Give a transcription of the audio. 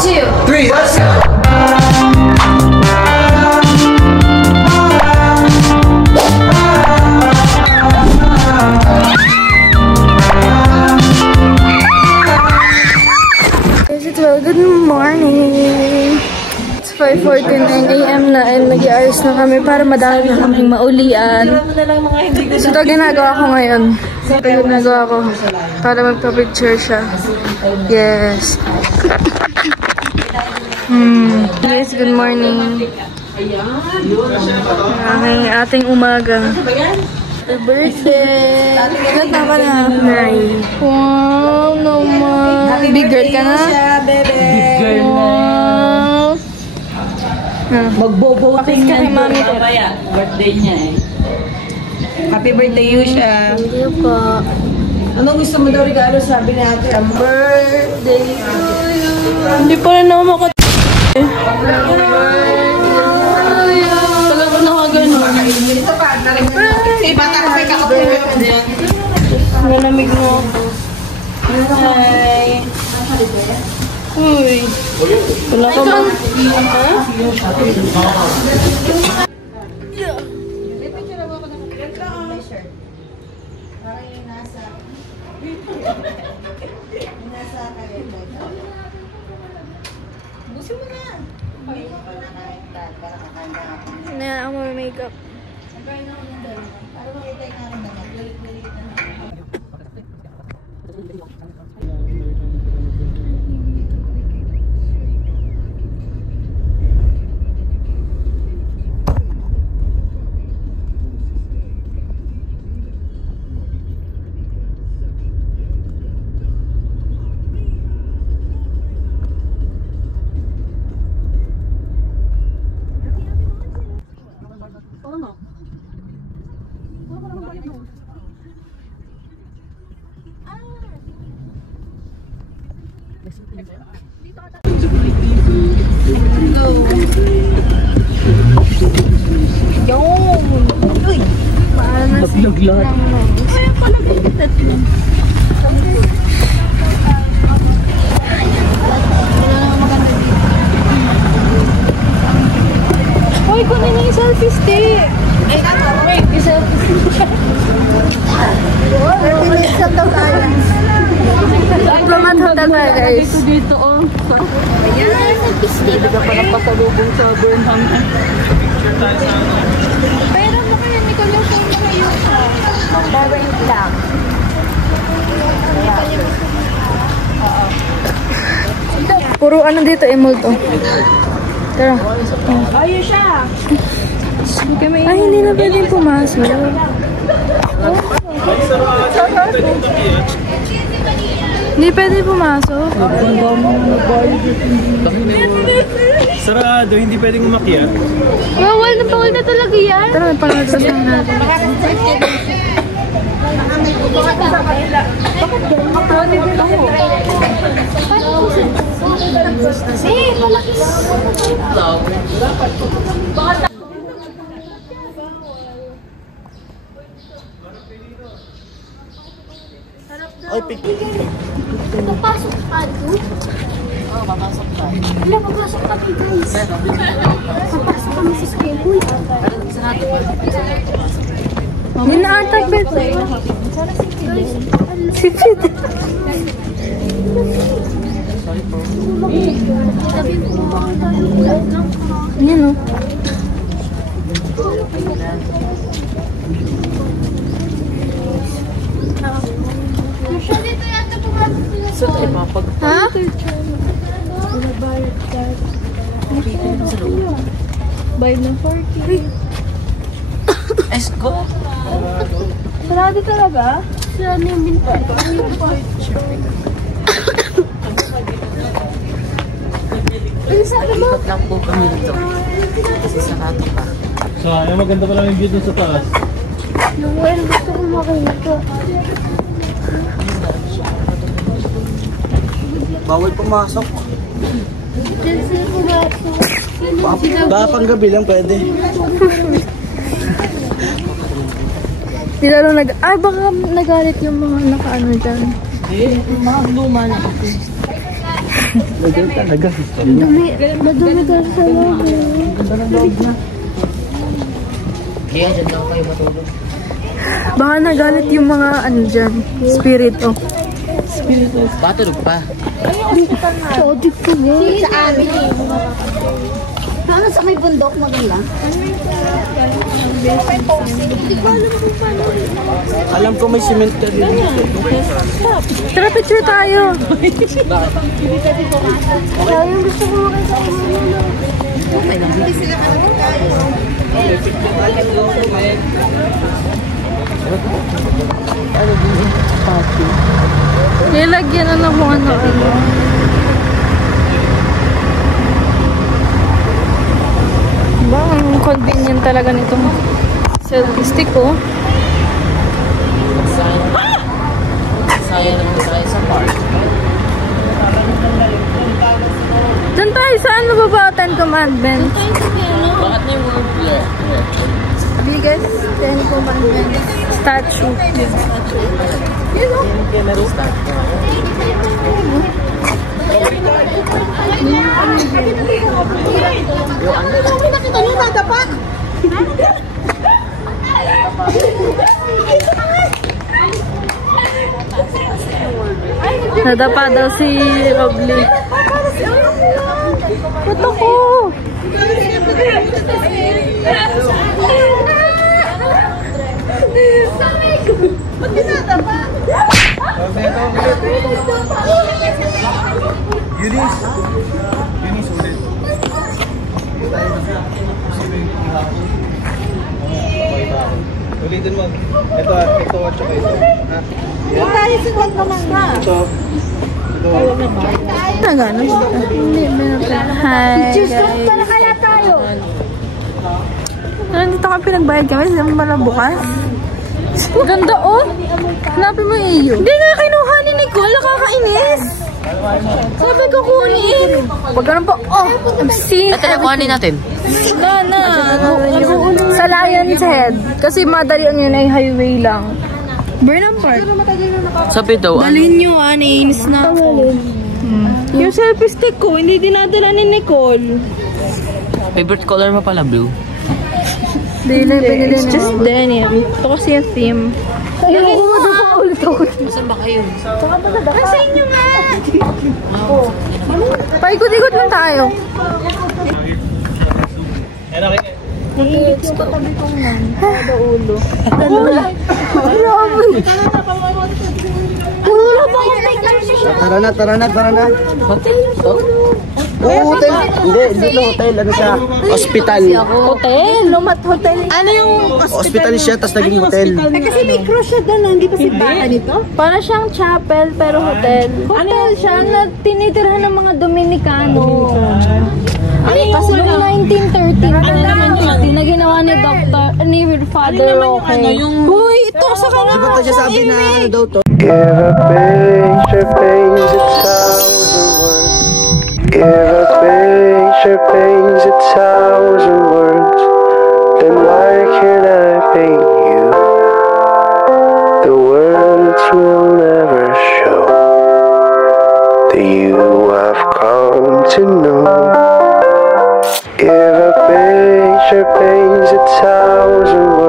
2, 3, let's go! Good morning! It's 5:49 AM na and mag-i-ayos na kami para madami kaming maulian. So ito ginagawa ko ngayon. Ito yung ginagawa ko para magpa-picture siya. Yes! Yes, good morning! Ating umaga. Happy birthday! Ilan tama na? 9. Wow naman! Big girl ka na? Big girl wow! Magboboting ka kay mami ko. Birthday niya eh. Happy birthday, Yusha. Thank you po. Anong gusto mo daw regalo? Sabi ni ate, ang birthday to you. Hindi pa rin ako makat... Talaga nakagano. Ito pa, si bata ko may kakapulot. Malamig mo. Hi. Uy. Wala ka ba? Busin mo na. Na ako may makeup. Maglaglag. Ay, palagay. Hoy, kunin niyo yung selfie stick. Wait, yung selfie stick. Diplomat hotel na, guys. Dito, oh. Ayan. Hindi ka pa napasalubong sa Burnham. Pero mo kaya, Nicole, yung phone mo ngayon. Direct lang. Puro ano dito, emol to. Tara. Ayun siya. Ay, hindi na pwedeng pumasok. Hindi pwedeng pumasok. Sarado, hindi pwedeng umakyat. Bawal na talaga yan. Tara, panagsas lang natin. Ay, pick. Papasok ka doon? Oo, papasok ka. Wala, papasok kami guys. Papasok kami sa school. Hindi na ata pwede. Si Fidel. Yan o. Dito yata pumasok sila sa... Ha? Bayad ng 40. Let's go. Sarado talaga? Sarado yung binta. Ano sabi mo? Ikot lang po kami dito. Kasi sarado pa. Sayang, maganda pa lang yung view dun sa taas. Well, gusto ko makita. Bawal pumasok. Kasi pumasok. Baka pang gabi lang pwede. Di lalo ay baka nagalit yung mga nakaano dyan. Eh, mga luma na. Talaga. Madumi ka sa loob. Kaya dyan lang kayo matulog. Baka nagalit yung mga ano dyan, spirit oh. Batulog pa. Chodip ka nga. Sa amin eh. Ano sa may bundok magila? Alam ko may cemetery dito. Tara, picture tayo. Kaya yung gusto ko makita. Nilagyan na lang kung ano-ano. Diba? Ang convenient talaga nitong selfie stick oh. Sayang naman tayo sa park. Diyan tayo sa ano ba Ten Commandments? Bakit na yung word blur? Biggest Ten Commandments statue. Yun oh. Nakita niyo nadapa? Nadapa daw si Robly. Ba't ako? Ba't dinadapa? Eunice ulit. Ulitin mo. Ito at saka ito. Huwag tayo sigot naman na. Ito. Nagano? Hindi, hi Cheers ko guys. na kaya tayo. Nandito kami pinagbayad kami. Saan pala bukas? Ganda oh. Hanapin mo yung iyo. Hindi nga kinuha ni Nicole. Nakakainis. Sabi ko kunin. Wag ka na po. Oh, I've seen Ito na, kuhanin natin. na. Sa Lion's Head. Kasi madali ang yun ay highway lang. Burnham Park. Sabi daw, Dalhin nyo nainis na ako. Yung selfie stick ko, hindi dinadala ni Nicole. favorite color mo pala, blue. It's just denim. Ito kasi yung theme. Ayoko mo doon pa ulit ako. Saan ba kayo? Sa inyo nga. Paikot-ikot lang tayo. Naiinit yung katabi kong nan. Kada ulo. Wala pa akong take lang siya. Tara na. Oo, hotel. Hindi, dito hotel. Ano siya? Hospital. Hotel? Lumat Hotel. Ano yung Hospital siya, tapos naging hotel. Kasi may cross siya doon. Hindi pa simbahan nito. Para siyang chapel, pero hotel. Hotel siya na tinitirahan ng mga Dominicano. Kasi noong 1930 na ginawa ni Father Roque. Uy, ito sa kanya. Di ba ito siya sabi na ano daw to? If a picture paints 1,000 words, if a picture paints 1,000 words, then why can't I paint you? The words will never show that you have come to know. If a picture paints 1,000 words,